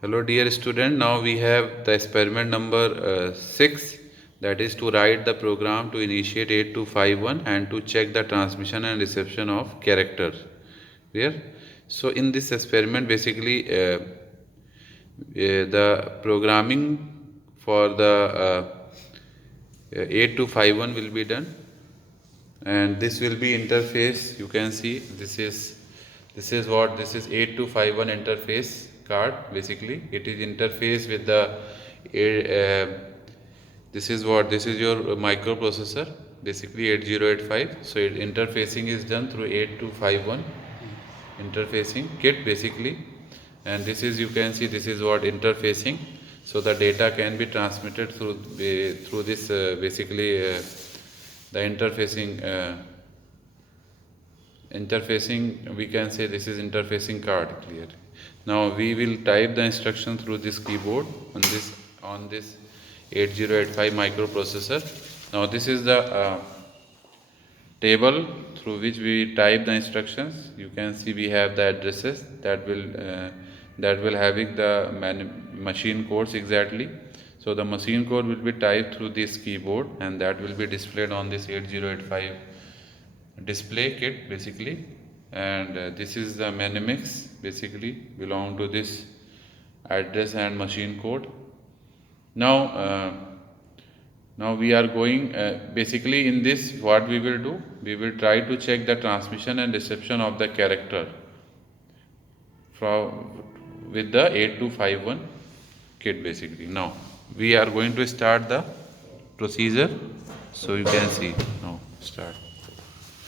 Hello dear student, now we have the experiment number 6, that is to write the program to initiate 8251 and to check the transmission and reception of characters. Clear? So in this experiment basically the programming for the 8251 will be done, and this will be interface. You can see this is what this is 8251 interface card. Basically it is interface with the this is what this is your microprocessor, basically 8085. So interfacing is done through 8251 interfacing kit basically, and this is, you can see, this is what interfacing. So the data can be transmitted through this basically the interfacing we can say this is interfacing card. Clear? Now we will type the instruction through this keyboard on this 8085 microprocessor. Now this is the table through which we type the instructions. You can see we have the addresses that will having the machine codes exactly. So the machine code will be typed through this keyboard, and that will be displayed on this 8085 display kit basically. And this is the Menimix, basically belong to this address and machine code. Now we are going basically in this, what we will do, we will try to check the transmission and reception of the character with the 8251 kit basically. Now we are going to start the procedure, so you can see now start.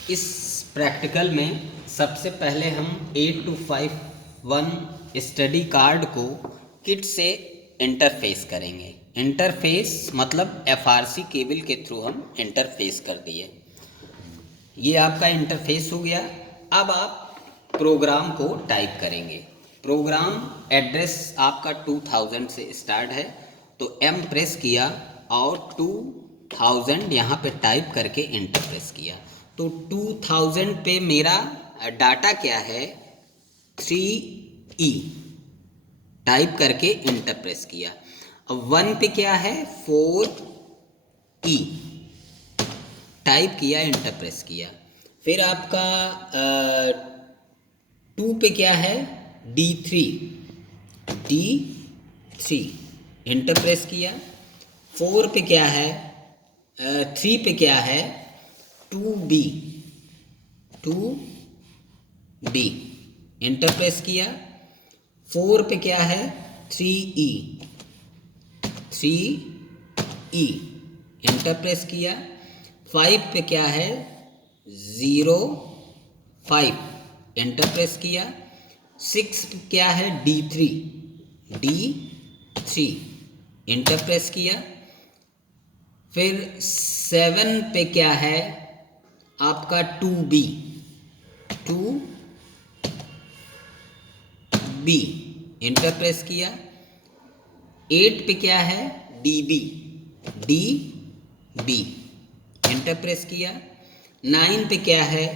इस practical में सबसे पहले हम 8251 study card को kit से interface करेंगे। Interface मतलब FRC cable के थ्रू हम इंटरफेस कर दिए। ये आपका इंटरफेस हो गया। अब आप प्रोग्राम को टाइप करेंगे। प्रोग्राम एड्रेस आपका 2000 से स्टार्ट है, तो एम प्रेस किया और 2000 यहाँ पे टाइप करके इंटर प्रेस किया। तो 2000 पे मेरा डाटा क्या है, 3E टाइप करके इंटर प्रेस किया। अब 1 पे क्या है, 4E टाइप किया, इंटर प्रेस किया। फिर आपका 2 पे क्या है, D3 इंटर प्रेस किया। 4 पे क्या है, 3 पे क्या है, 2B इंटर प्रेस किया। 4 पे क्या है, 3E इंटर प्रेस किया। 5 पे क्या है, 05 इंटर प्रेस किया। 6 पे क्या है, D3 इंटर प्रेस किया। फिर 7 पे क्या है आपका, 2B इंटर प्रेस किया। 8 पे क्या है, DB इंटर प्रेस किया। 9 पे क्या है,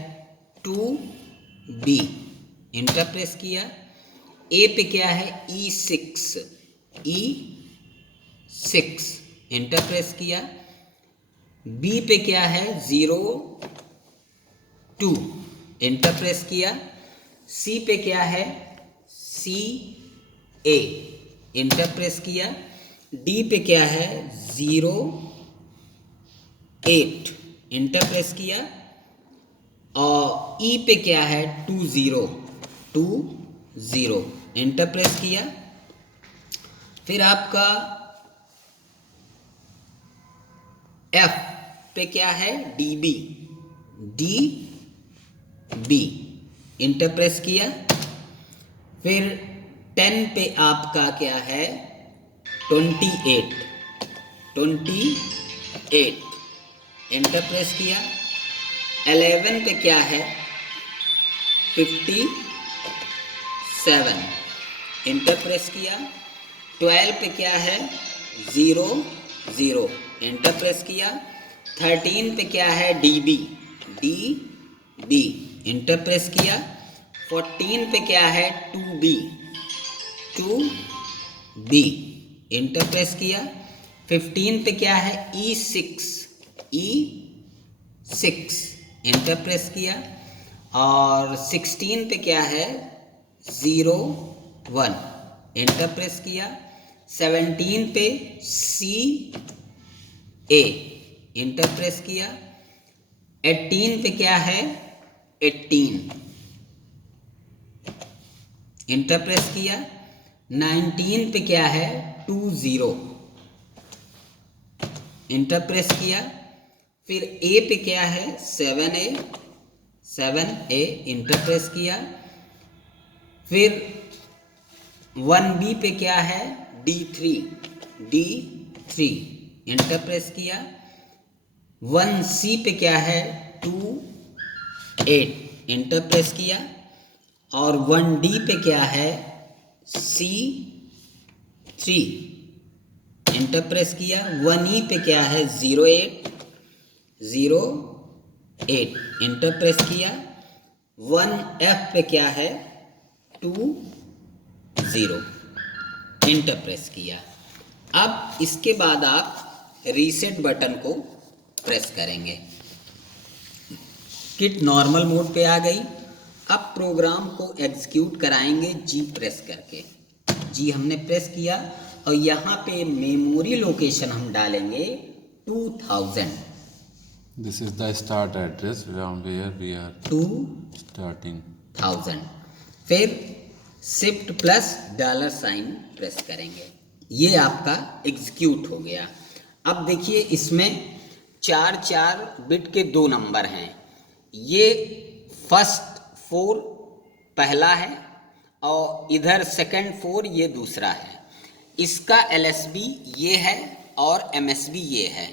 2B इंटर प्रेस किया। A पे क्या है, E6 इंटर प्रेस किया। B पे क्या है, 02 इंटर प्रेस किया। C पे क्या है, CA इंटर प्रेस किया। D पे क्या है, 08 इंटर प्रेस किया। और E पे क्या है, 20 इंटर प्रेस किया। फिर आपका F पे क्या है, DB इंटर प्रेस किया। फिर 10 पे आपका क्या है, 28 इंटर प्रेस किया। 11 पे क्या है, 57 इंटर प्रेस किया। 12 पे क्या है, 00 इंटर प्रेस किया। 13 पे क्या है, DB इंटर प्रेस किया। 14 पे क्या है, 2B B इंटर प्रेस किया। 15 पे क्या है E6 इंटर प्रेस किया। और 16 पे क्या है 01 इंटर प्रेस किया। 17 पे CA इंटर प्रेस किया। 18 पे क्या है 18 इंटर प्रेस किया। 19 पे क्या है 20 इंटर प्रेस किया। फिर A पे क्या है 7A इंटर प्रेस किया। फिर 1B पे क्या है D3 इंटर प्रेस किया। 1C पे क्या है 28 इंटर प्रेस किया। और 1D पे क्या है C3 इंटर प्रेस किया। 1E पे क्या है 08 इंटर प्रेस किया। 1F पे क्या है 20 इंटर प्रेस किया। अब इसके बाद आप रीसेट बटन को प्रेस करेंगे। किट नॉर्मल मोड पे आ गई। अब प्रोग्राम को एग्जीक्यूट कराएंगे जी प्रेस करके। जी हमने प्रेस किया और यहाँ पे मेमोरी लोकेशन हम डालेंगे 2000। This is the start address from where we are 2000 starting. फिर शिफ्ट प्लस $साइन प्रेस करेंगे। ये आपका एग्जीक्यूट हो गया। अब देखिए इसमें 4 बिट के 2 नंबर हैं। ये फर्स्ट 4 पहला है और इधर सेकंड 4 ये दूसरा है। इसका LSB ये है और MSB ये है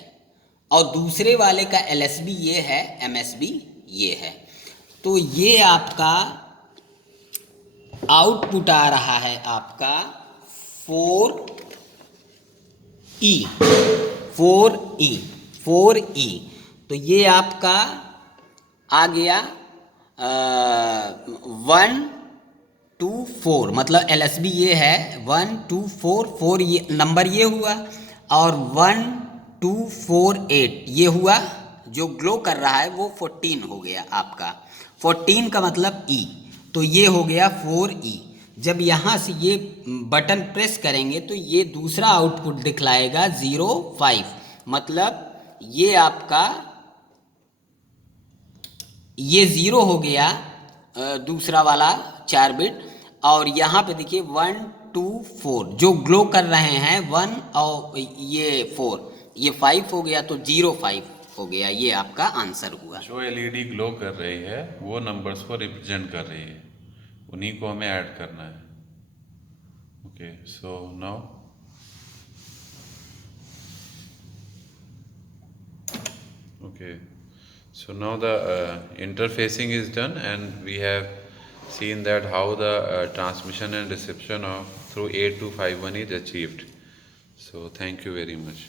और दूसरे वाले का LSB ये है MSB ये है। तो ये आपका आउटपुट आ रहा है आपका 4E। तो ये आपका आ गया 1 2 4 मतलब LSB ये है 1 2 4 ये नंबर ये हुआ और 1 2 4 8 ये हुआ। जो ग्लो कर रहा है वो 14 हो गया आपका। 14 का मतलब E तो ये हो गया 4E। जब यहाँ से ये बटन प्रेस करेंगे तो ये दूसरा आउटपुट दिखलाएगा 05 मतलब ये आपका ये 0 हो गया दूसरा वाला 4 बिट। और यहाँ पे देखिए 1 2 4 जो ग्लो कर रहे हैं 1 और ये 4 ये 5 हो गया तो 05 हो गया। ये आपका आंसर हुआ। जो LED ग्लो कर रही है वो नंबर्स को रिप्रेजेंट कर रही है, उन्हीं को हमें ऐड करना है। Okay so now okay so now the interfacing is done and we have seen that how the transmission and reception of through 8251 is achieved. So thank you very much.